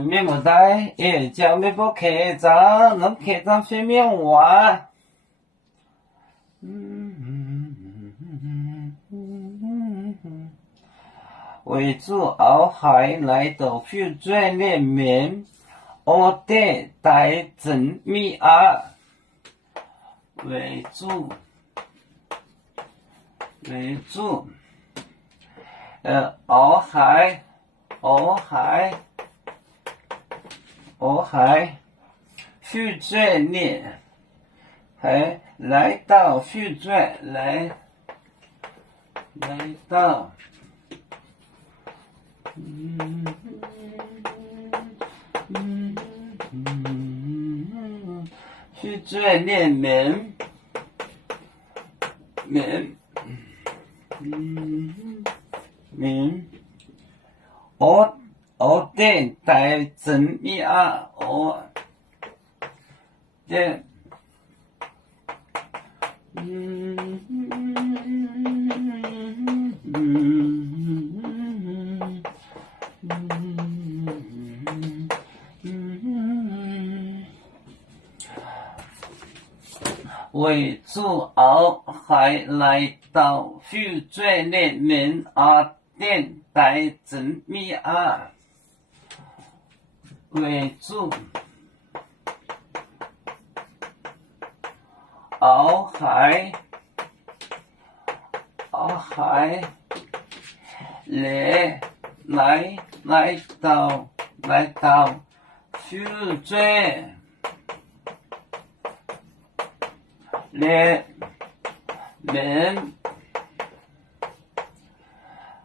面不带，也叫面不客张，能客张睡面碗。为主熬海来到표준의面，我得带真米啊。为主，熬海，표준의还来到표준来到。표준의面，我得带真米啊，我得。为主熬海来到표준의面啊店带真米啊。为主熬海来到표준의面，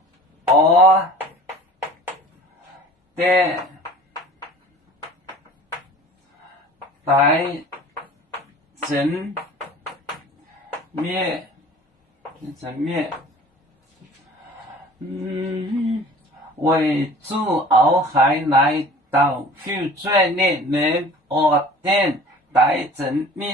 我得带真面，为主熬海来到표준의面，我得带真面。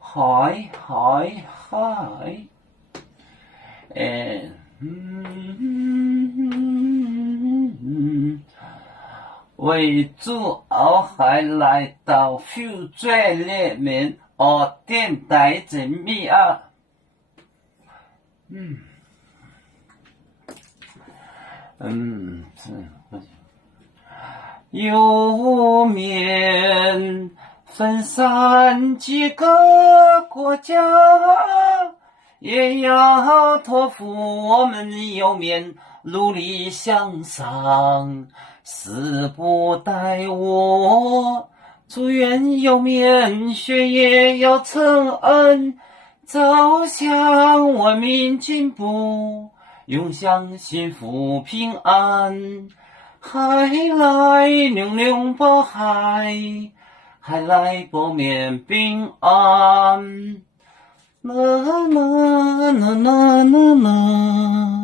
海，为主熬海来到표준의面，我得带真米啊。有面分散几个国家，也要托付我们有面努力向上。死不待我，祝愿有面学业要承恩，走向文明进步，永享幸福平安。海来玲珑宝海，海来保面平安。啦啦啦啦啦啦。